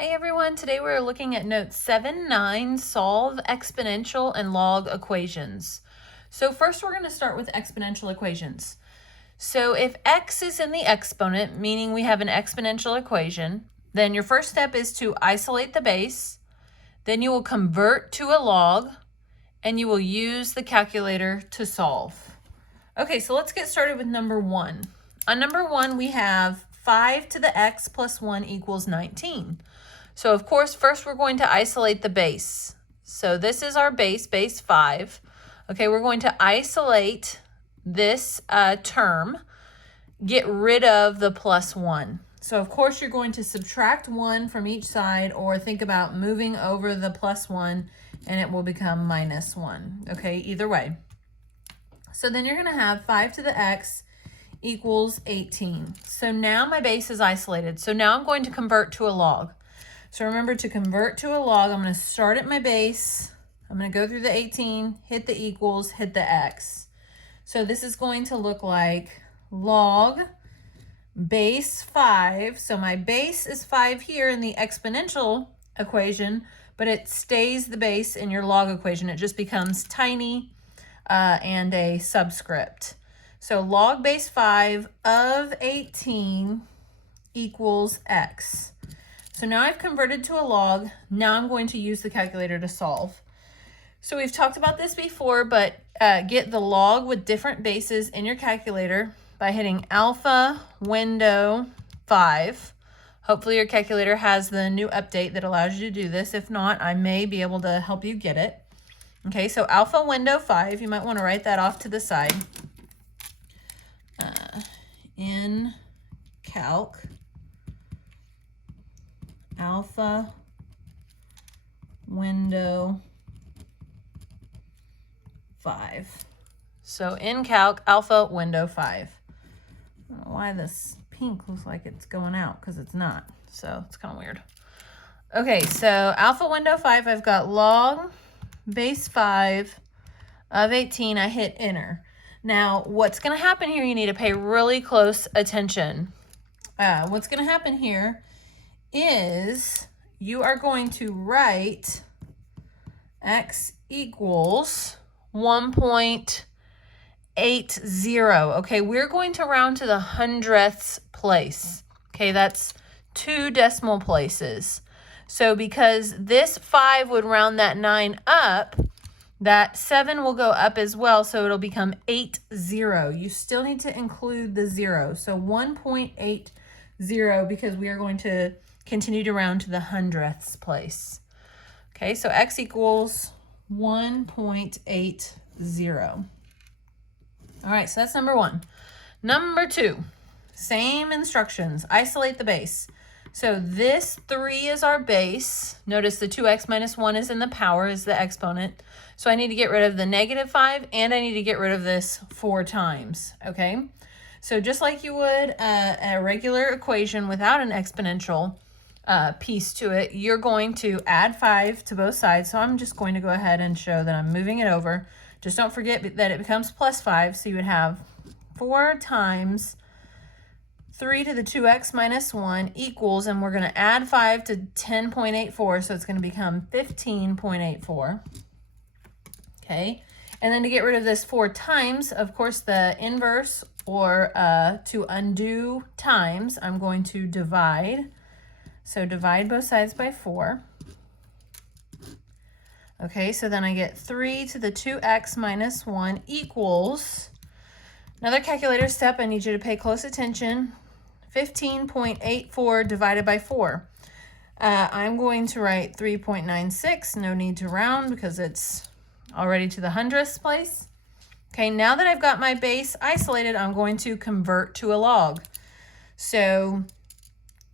Hey everyone, today we're looking at note 7-9, solve exponential and log equations. So first we're going to start with exponential equations. So if x is in the exponent, meaning we have an exponential equation, then your first step is to isolate the base, then you will convert to a log, and you will use the calculator to solve. Okay, so let's get started with number 1. On number 1, we have 5 to the x plus 1 equals 19. So of course, first we're going to isolate the base. So this is our base 5. Okay, we're going to isolate this term, get rid of the plus 1. So of course, you're going to subtract 1 from each side or think about moving over the plus 1 and it will become minus 1. Okay, either way. So then you're going to have 5 to the x equals 18. So now my base is isolated. So now I'm going to convert to a log. So remember, to convert to a log, I'm going to start at my base. I'm going to go through the 18, hit the equals, hit the x. So this is going to look like log base 5. So my base is 5 here in the exponential equation, but it stays the base in your log equation. It just becomes tiny and a subscript. So log base 5 of 18 equals x. So now I've converted to a log. Now I'm going to use the calculator to solve. So we've talked about this before, but get the log with different bases in your calculator by hitting alpha window 5. Hopefully your calculator has the new update that allows you to do this. If not, I may be able to help you get it. Okay, so alpha window 5, you might want to write that off to the side. In calc, alpha window 5. So in calc, alpha window 5. I don't know why this pink looks like it's going out, because it's not. So it's kind of weird. Okay, so alpha window 5, I've got log base 5 of 18. I hit enter. Now, what's going to happen here, you need to pay really close attention. What's going to happen here is you are going to write x equals 1.80. Okay, we're going to round to the hundredths place. Okay, that's 2 decimal places. So because this 5 would round that 9 up, that 7 will go up as well, so it'll become 80. You still need to include the 0. So 1.80, because we are going to continue to round to the hundredths place. Okay, so x equals 1.80. All right, so that's number 1. Number 2, same instructions. Isolate the base. So this 3 is our base. Notice the 2x minus 1 is in the power, is the exponent. So I need to get rid of the negative 5, and I need to get rid of this 4 times, okay? So just like you would a regular equation without an exponential piece to it, you're going to add 5 to both sides. So I'm just going to go ahead and show that I'm moving it over. Just don't forget that it becomes plus 5. So you would have 4 times 3 to the 2x minus 1 equals, and we're going to add 5 to 10.84. So it's going to become 15.84. Okay. And then to get rid of this 4 times, of course, the inverse or to undo times, I'm going to divide. So divide both sides by 4. Okay, so then I get 3 to the 2x minus 1 equals, another calculator step, I need you to pay close attention, 15.84 divided by 4. I'm going to write 3.96, no need to round because it's already to the hundredths place. Okay, now that I've got my base isolated, I'm going to convert to a log. So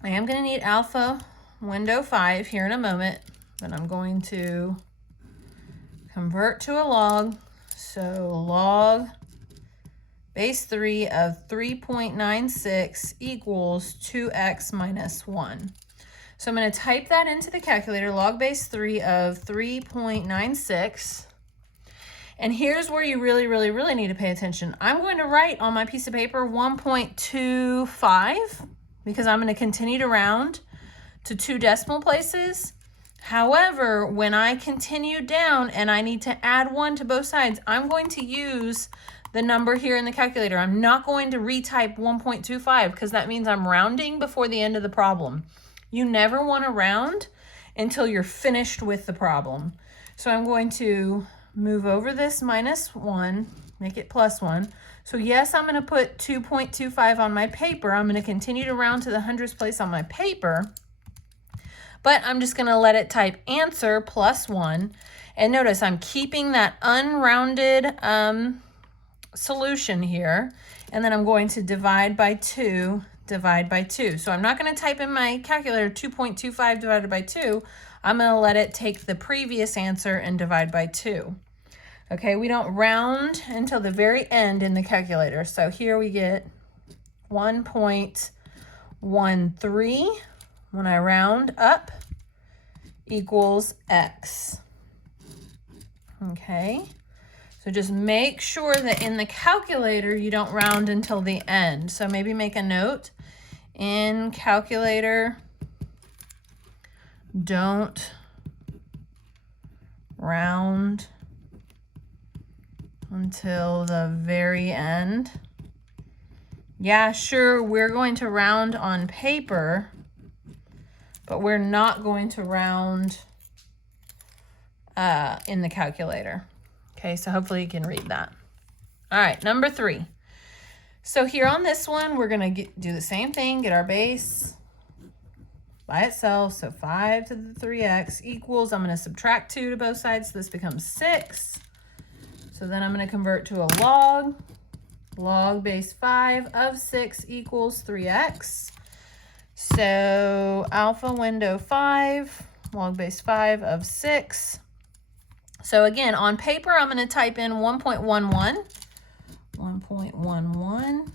I am going to need alpha window 5 here in a moment, but I'm going to convert to a log. So log base 3 of 3.96 equals 2x minus 1. So I'm going to type that into the calculator, log base 3 of 3.96. And here's where you really need to pay attention. I'm going to write on my piece of paper 1.25 because I'm going to continue to round to 2 decimal places. However, when I continue down and I need to add 1 to both sides, I'm going to use the number here in the calculator. I'm not going to retype 1.25 because that means I'm rounding before the end of the problem. You never want to round until you're finished with the problem. So I'm going to move over this -1, make it +1. So yes, I'm going to put 2.25 on my paper. I'm going to continue to round to the hundredths place on my paper, but I'm just going to let it type answer +1. And notice I'm keeping that unrounded solution here. And then I'm going to divide by 2, divide by 2. So I'm not going to type in my calculator 2.25 divided by 2. I'm going to let it take the previous answer and divide by 2. Okay, we don't round until the very end in the calculator. So here we get 1.13 when I round up equals x. Okay, so just make sure that in the calculator you don't round until the end. So maybe make a note in calculator, don't round until the very end. Yeah, sure, we're going to round on paper, but we're not going to round in the calculator. Okay, so hopefully you can read that. All right, number 3. So here on this one, we're going to do the same thing, get our base by itself. So 5 to the 3x equals, I'm going to subtract 2 to both sides, so this becomes 6. So then I'm going to convert to a log. Log base 5 of 6 equals 3x. So alpha window 5, log base 5 of 6. So again, on paper, I'm going to type in 1.11. 1.11.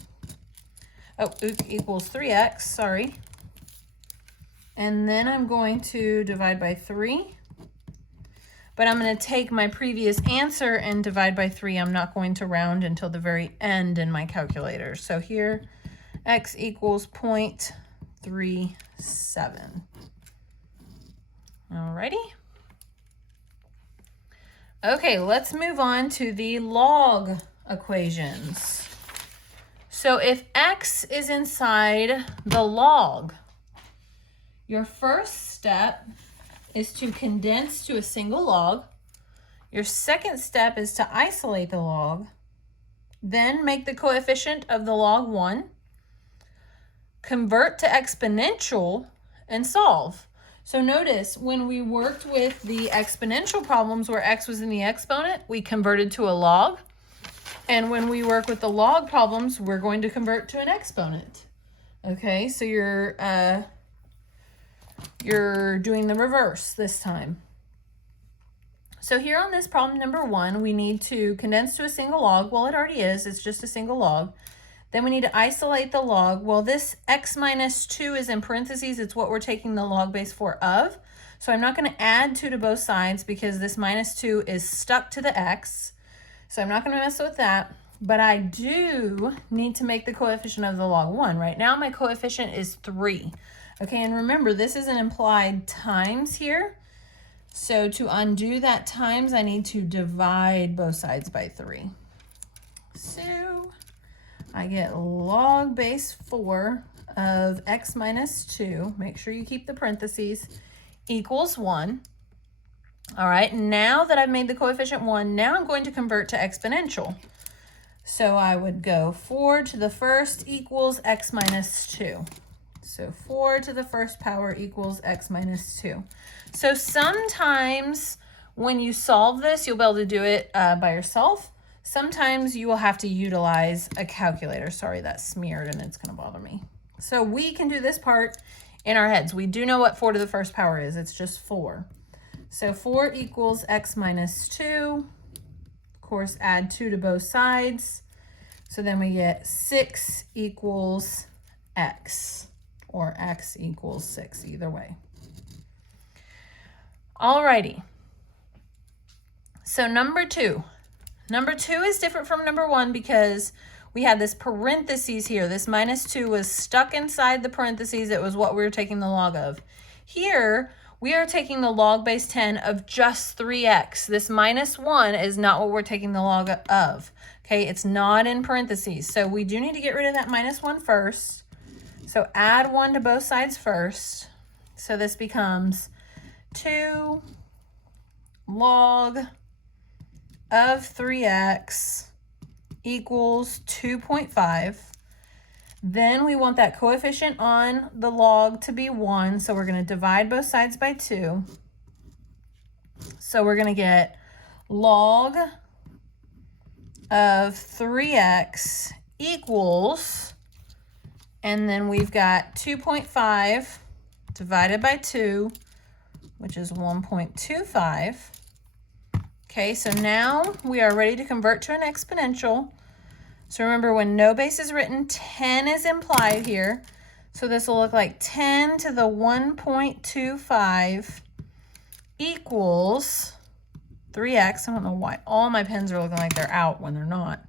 Oh, equals 3x, sorry. And then I'm going to divide by 3. But I'm going to take my previous answer and divide by 3. I'm not going to round until the very end in my calculator. So here, x equals 0.37. Alrighty. Okay, let's move on to the log equations. So if x is inside the log, your first step is to condense to a single log. Your second step is to isolate the log, then make the coefficient of the log 1, convert to exponential, and solve. So notice when we worked with the exponential problems where x was in the exponent, we converted to a log. And when we work with the log problems, we're going to convert to an exponent. Okay, so you're doing the reverse this time. So here on this problem number 1, we need to condense to a single log. Well, it already is. It's just a single log. Then we need to isolate the log. Well, this x minus 2 is in parentheses. It's what we're taking the log base 4 of. So I'm not going to add 2 to both sides because this minus 2 is stuck to the x. So I'm not going to mess with that. But I do need to make the coefficient of the log 1. Right now my coefficient is 3. Okay, and remember, this is an implied times here. So to undo that times, I need to divide both sides by 3. So I get log base 4 of x minus 2, make sure you keep the parentheses, equals 1. All right, now that I've made the coefficient 1, now I'm going to convert to exponential. So I would go 4 to the first equals x minus 2. So 4 to the first power equals x minus 2. So sometimes when you solve this, you'll be able to do it by yourself. Sometimes you will have to utilize a calculator. Sorry, that's smeared and it's going to bother me. So we can do this part in our heads. We do know what 4 to the first power is. It's just 4. So 4 equals x minus 2. Of course, add 2 to both sides. So then we get 6 equals x, or x equals 6, either way. Alrighty. So number 2. Number 2 is different from number 1 because we had this parentheses here. This minus 2 was stuck inside the parentheses. It was what we were taking the log of. Here, we are taking the log base 10 of just 3x. This minus 1 is not what we're taking the log of. Okay, it's not in parentheses. So we do need to get rid of that minus 1 first. So add 1 to both sides first. So this becomes 2 log of 3x equals 2.5. Then we want that coefficient on the log to be 1, so we're going to divide both sides by 2. So we're going to get log of 3x equals, and then we've got 2.5 divided by 2, which is 1.25. Okay, so now we are ready to convert to an exponential. So remember, when no base is written, 10 is implied here. So this will look like 10 to the 1.25 equals 3x. I don't know why all my pens are looking like they're out when they're not.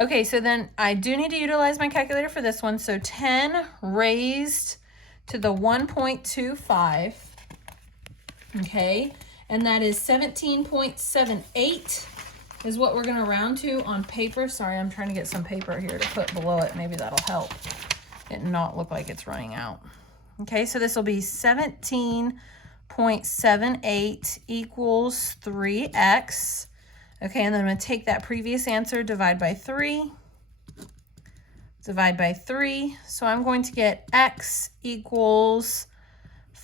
Okay, so then I do need to utilize my calculator for this one. So 10 raised to the 1.25, okay, and that is 17.78 is what we're going to round to on paper. Sorry, I'm trying to get some paper here to put below it. Maybe that'll help it not look like it's running out. Okay, so this will be 17.78 equals 3x. Okay, and then I'm going to take that previous answer, divide by 3. Divide by 3. So I'm going to get x equals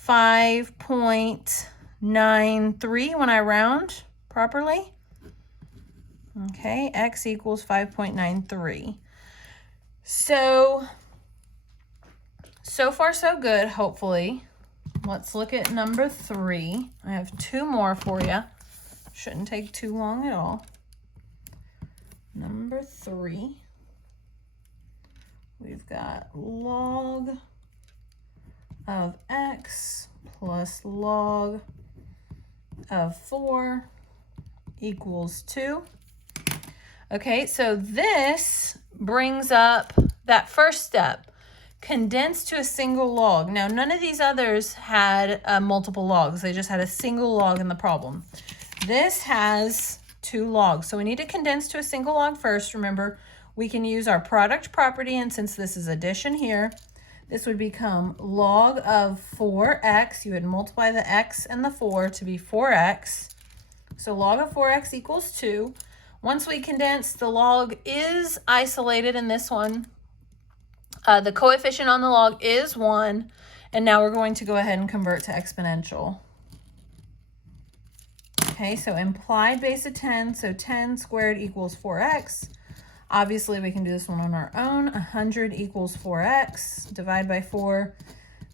5.93 when I round properly. Okay, x equals 5.93. So far so good, hopefully. Let's look at number 3. I have 2 more for you. Shouldn't take too long at all. Number 3. We've got log of x plus log of 4 equals 2. Okay, so this brings up that first step, condense to a single log. Now, none of these others had multiple logs. They just had a single log in the problem. This has 2 logs, so we need to condense to a single log first. Remember, we can use our product property, and since this is addition here, this would become log of 4x. You would multiply the x and the 4 to be 4x. So log of 4x equals 2. Once we condense, the log is isolated in this one. The coefficient on the log is 1. And now we're going to go ahead and convert to exponential. Okay, so implied base of 10. So 10 squared equals 4x. Obviously, we can do this one on our own. 100 equals 4x. Divide by 4.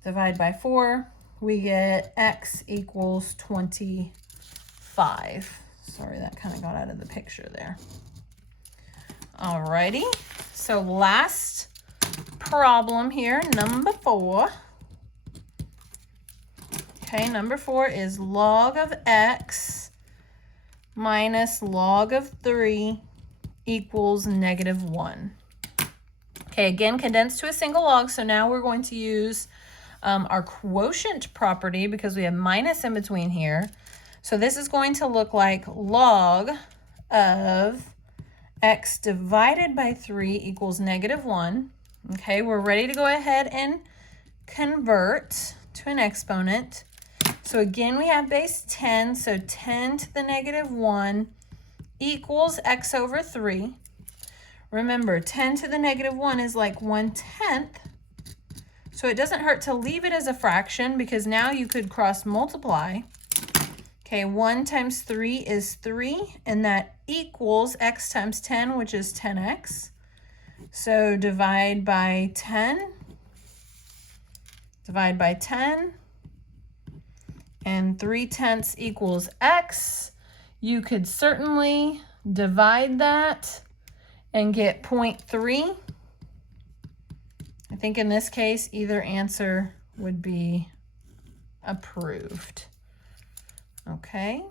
Divide by 4. We get x equals 25. Sorry, that kind of got out of the picture there. Alrighty, so last problem here, number 4. Okay, number 4 is log of x minus log of 3 equals -1. Okay, again, condensed to a single log, so now we're going to use our quotient property because we have minus in between here. So this is going to look like log of x divided by 3 equals -1. Okay, we're ready to go ahead and convert to an exponent. So again, we have base 10, so 10 to the -1 equals x over 3. Remember, 10 to the -1 is like 1/10. So it doesn't hurt to leave it as a fraction because now you could cross multiply. Okay, 1 times 3 is 3, and that equals x times 10, which is 10x. So divide by 10, divide by 10, and 3/10 equals x. You could certainly divide that and get 0.3. I think in this case, either answer would be approved. Okay.